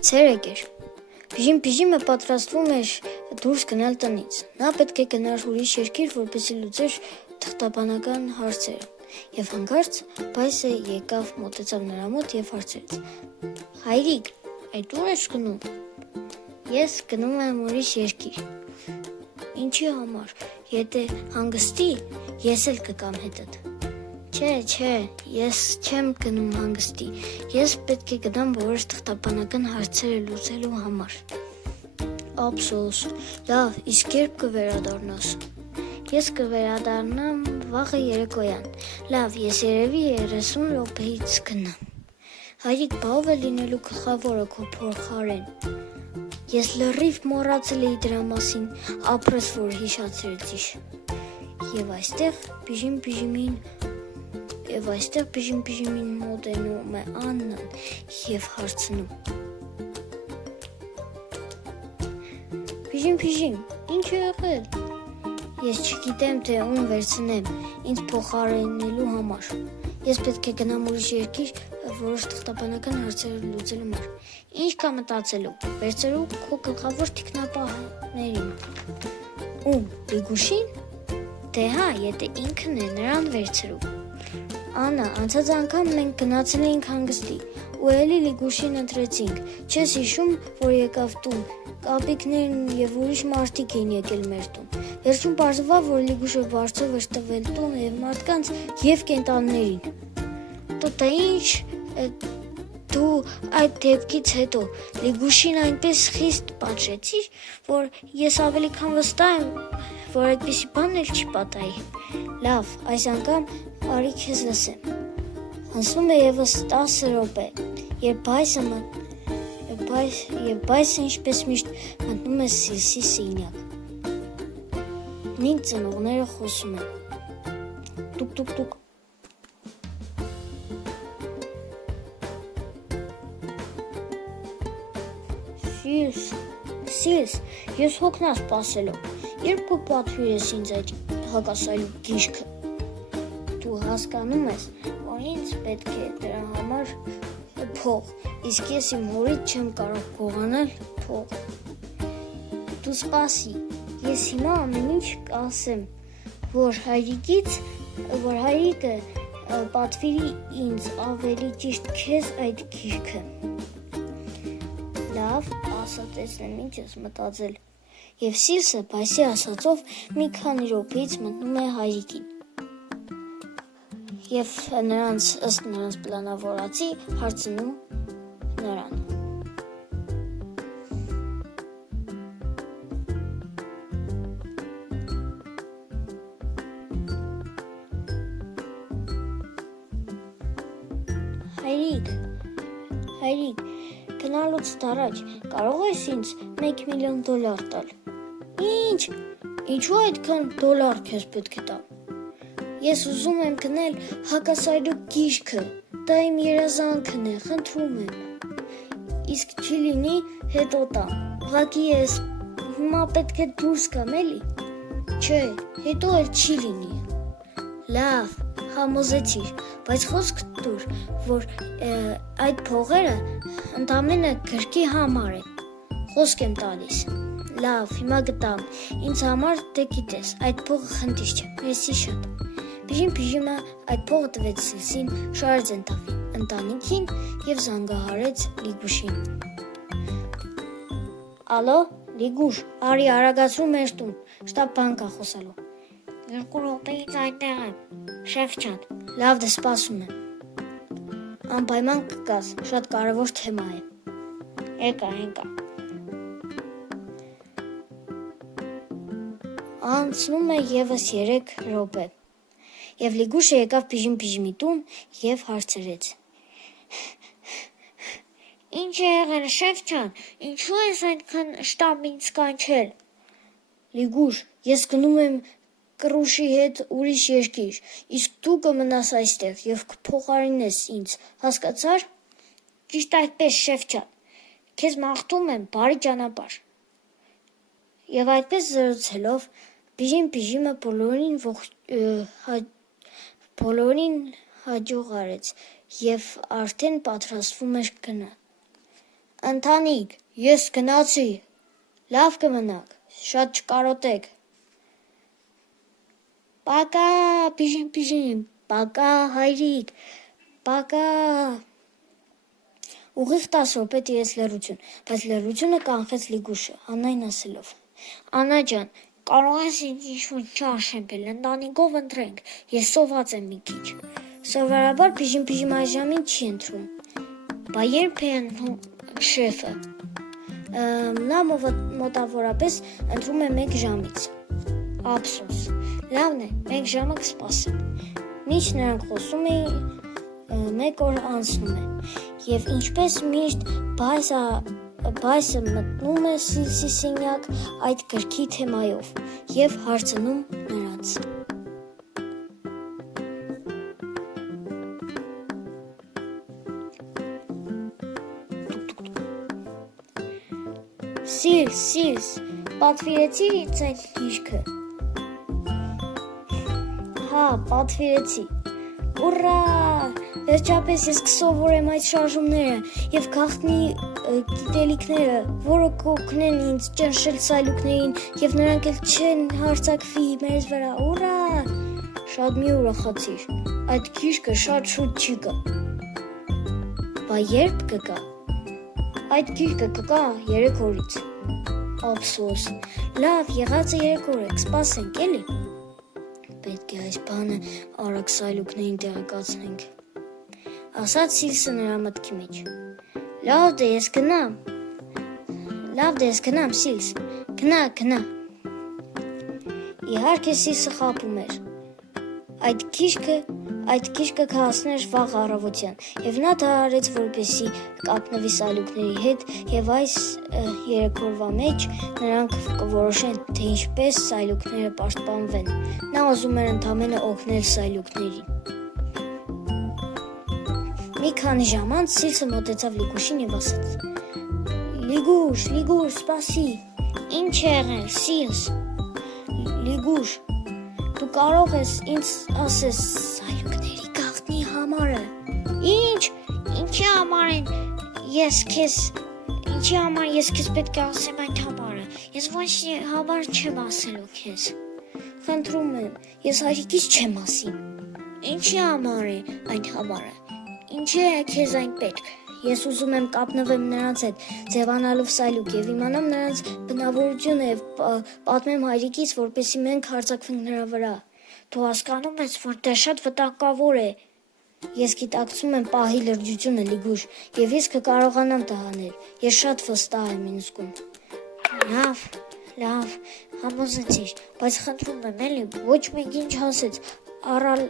Ցերեկ էր։ Բիժիմը պատրաստվում էր դուրս գնալ տնից։ Նա պետք է գնար ուրիշ երկիր, որպեսզի լուծեր թղթաբանական հարցերը։ Եվ հանկարծ Բայսը եկավ, մոտեցավ նրա մոտ եւ հարցրեց. «Հայրիկ, այդ ուր ես գնում»։ «Ես գնում եմ ուրիշ երկիր»։ «Ինչի համար, եթե հանգստի, ես էլ կգամ հետդ»։ Չէ, ես չեմ գնում հանգստի, ես պետք է գնամ որոշ թղթաբանական հարցերը լուծելու համար։ Ափսոս, լավ, իսկ երբ կվերադառնաս։ Ես կվերադառնամ վաղը երեկոյան։ Լավ, ես երևի 30 րոպեից գնամ։ Հայրիկ, բա ով է լինելու գլխավորը քո փոխարեն։ Ես լրիվ մոռացել էի դրա մասին, ապրես որ հիշացրեցի։ Եվ այստեղ բիժիմին մոտենում է Աննան եւ հարցնում. Բիժիմ, ինչ է եղել։ Ես չգիտեմ, թե ում վերցնեմ ինձ փոխարինելու համար։ Ես պետք է գնամ ուրիշ երկիր որոշ թղթաբանական հարցեր լուծելու համար։ Ինչ կա մտածելու։ Վերցրու քո գլխավոր թիկնապահներին։ Ում, Լիգուշին։ Դե հա, եթե ինքն է, նրան վերցրու։ Աննա, անցած անգամ մենք գնացել էինք հանգստի ու էլի Լիգուշին ընտրեցինք։ Չես հիշում, որ եկավ տուն, կապիկներն եւ ուրիշ մարդիկ էին եկել մեր տուն։ Վերջում պարզվավ, որ Լիգուշը վարձով էր տվել տունը եւ մարդկանց եւ կենտանիներին։ Դա ինչ, դու այդ դեպքից հետո Լիգուշին այնպես խիստ պատժեցիր, որ ես ավելի քան վստահ եմ, որ այդպիսի բան էլ չի պատահի։ Լավ, այս անգամ արի քեզ լսեմ։ Անցնում է եւս 10 րոպե, երբ Բայսը ինչպես միշտ մտնում է Սիլսի սենյակ։ Նույն ծնողները խոսում են։ Տուկ։ Սիլս, ես հոգնա սպասելով, երբ կպատվիրես ինձ այդ հակասալու գիրքը։ Դու հասկանում ես, որ ինձ պետք է դրա համար փող, իսկ ես իմ հորից չեմ կարող գողանալ փող։ Դու սպասի, ես հիմա ամեն ինչ կասեմ, որ հայրիկը պատվիրի ինձ, ավելի ճիշտ քեզ այդ գիրքը։ Լավ, ասա տեսնեմ ինչ ես մտածել։ Եվ Սիլսը Բայսի ասածով մի քանի րոպեից մտնում է հայրիկին։ Եվ ըստ նրանց պլանավորածի հարցնում նրան. Հայրիկ, գնալուց առաջ կարող ես ինձ $1 միլիոն տալ։ Ինչու այդքան դոլար քեզ պետք է տամ։ Ես ուզում եմ գնել հակասայրու գիրքը, դա իմ երազանքն է, խնդրում եմ։ Իսկ չի լինի, հետո տամ։ Ուղղակի ես հիմա պետք է դուրս գամ էլի։ Չէ, հետո էլ չի լինի։ Լավ, համոզեցիր, բայց խոսք տուր, որ այդ փողերը ընդամենը գրքի համար են։ Խոսք եմ տալիս։ Լավ, հիմա գտամ, ինձ համար դե գիտես, այդ փողը խնդիր չէ, մեսի շատ։ Բիժիմը այդ փողը տվեց Սիլսին, շարեց ընտանիքին եւ զանգահարեց Լիգուշին։ Ալո, Լիգուշ, արի արագացրու մեր տուն, շտապ բան կա խոսալու։ 2 րոպեից այնտեղ եմ, շեֆ ջան։ Լավ, դե սպասում եմ։ Անպայման կգաս, շատ կարևոր թեմա է։ Եկա։ Անցնում է եւս 3 րոպե։ Եվ Լիգուշը եկավ բիժիմի տուն եւ հարցրեց. Ինչ է եղել, շեֆ ջան, ինչու ես այնքան շտապ ինձ կանչել։ Լիգուշ, ես գնում եմ կռուշի հետ ուրիշ երկիր, իսկ դու կմնաս այստեղ եւ կփոխարինես ինձ, հասկացար։ Ճիշտ այդպես, շեֆ ջան, քեզ մաղթում եմ բարի ճանապարհ։ Եվ այդպես զրուցելով բիժիմը բոլորին հաջող արեց եւ արդեն պատրաստվում էր գնալ։ Ընթանիք, ես գնացի, լավ կմնաք, շատ չկարոտեք, պակա, պիժին, պակա, հայրիկ, պակա, ուղիղ 10 րոպե տիրեց լռություն, բայց լռությունը կանխեց Լիգուշը, Աննային ասելով. Աննա ջան, կարող ես ինչ-որ ճաշ էմպել, ընտանիքով ընտրենք, ես սոված եմ մի քիչ, սովորաբար պիժին այս ժամին չի ընտրում, բա երբ է ընտրում շեֆը, նա մոտավորապես ընտրում է 1 ժամից, ափսոս, լավն է, 1 ժամը կսպասենք, մինչ նրանք խոսում էին, 1 օր անցնում է, և ինչպես միշտ բայսը մտնում է Սիլսի սենյակ այդ գրքի թեմայով և հարցնում նրանց. Սիլս, պատվիրեցի՞ր ինձ այդ գիրքը, հա, պատվիրեցի, ուռա, վերջապես ես կսովորեմ այդ շարժումները և գաղտնի գիտելիքները, որը կօգնեն ինձ ճնշել սայլուկներին և նրանք էլ չեն հարձակվի մեզ վրա, ուռա, շատ մի ուրախացիր, այդ գիրքը շատ շուտ չի գա, բա երբ կգա, այդ գիրքը կգա 3 օրից, ափսոս, լավ, եղածը 3 օր է, կսպասենք էլի, պետք է այս բանը արագ սայլուկներին տեղեկացնենք, ասաց Սիլսը նրա մտքի մեջ, լավ դե ես գնամ Սիլս, գնա, իհարկե Սիլսը խաբում էր, այդ գիրքը կհասներ վաղ առավոտյան և նա դա արեց, որպեսզի կապնվի սայլուկների հետ և այս 3 օրվա մեջ նրանք կորոշեն, թե ինչպես սայլուկները պաշտպանվեն, նա ուզում էր ընդամենը օգնել սայլուկներին։ Մի քանի ժամ անց Սիլսը մոտեցավ Լիգուշին և ասաց. Լիգուշ, սպասի, ինչ է եղել, Սիլս, Լիգուշ, դու կարող ես ինձ ասես սայլուկների գաղտնի համարը, ինչի համար ես քեզ պետք է ասեմ այդ համարը, ես ոչ համար չեմ ասելու քեզ, խնդրում եմ, ես հայրիկից չեմ ասի, ինչի համար է այդ համարը, ինչի է քեզ այն պետք, ես ուզում եմ կապնվեմ նրանց հետ, ձևանալով սայլուկ և իմանամ նրանց բնավորությունը և պատմեմ հայրիկից, որպեսզի մենք հարձակվենք նրա վրա, դու հասկանում ես, որ դա շատ վտանգավոր է, ես գիտակցում եմ պահի լրջությունը Լիգուշ և ես կկարողանամ դա անել, ես շատ վստահ եմ ինձ զգում, լավ, համոզեցիր, բայց խնդրում եմ էլի, ոչ մեկ ինչ ասեց, առալ,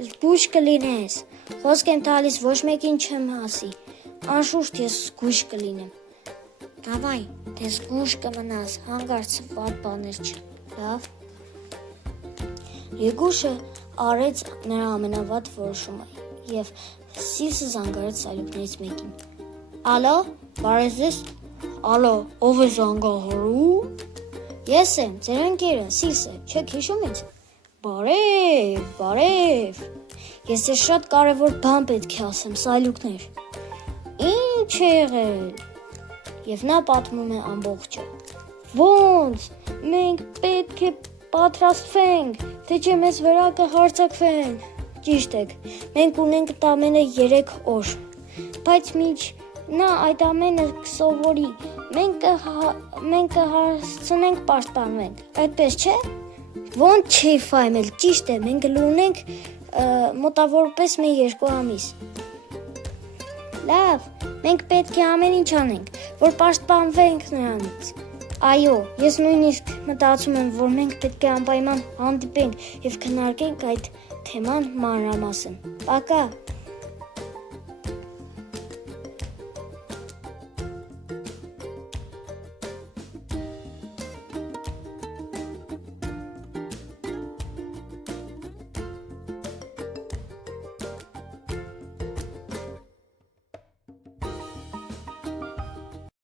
զգույշ կլինես, խոսք եմ տալիս, ոչ մեկին չեմ ասի, անշուշտ ես զգույշ կլինեմ, դավայ, դե զգույշ կմնաս, հանգարց վատ բաներ չէ, լավ, Լիգուշը արեց նրա ամենավատ որոշումը և Սիլսը զանգարեց սայլուկներից մեկին, ալո, բարեզես, ալո, ով է զանգահարում, ես եմ, ձեր ընկերը, Սիլսը, չեք հիշում ինձ, բարև, ես ես շատ կարևոր բան պետք է ասեմ, սայլուկներ, ինչ է եղել, և նա պատմում է ամբողջը, ոնց, մենք պետք է պատրաստվենք, թե չէ մեզ վրա կհարձակվեն, ճիշտ եք, մենք ունենք ամենը 3 օր, բայց միջ նա այդ ամենը կսովորի, մենք կհասցնենք պաշտպանվենք, այդպես չէ, ոնց չի ֆայմել, ճիշտ է, մենք գլունենք մոտավորապես մի 2 ամիս, լավ, մենք պետք է ամեն ինչ անենք, որ պաշտպանվենք նրանից, այո, ես նույնիսկ մտածում եմ, որ մենք պետք է անպայման հանդիպենք և քննարկենք այդ թեման մանրամասն, պակա,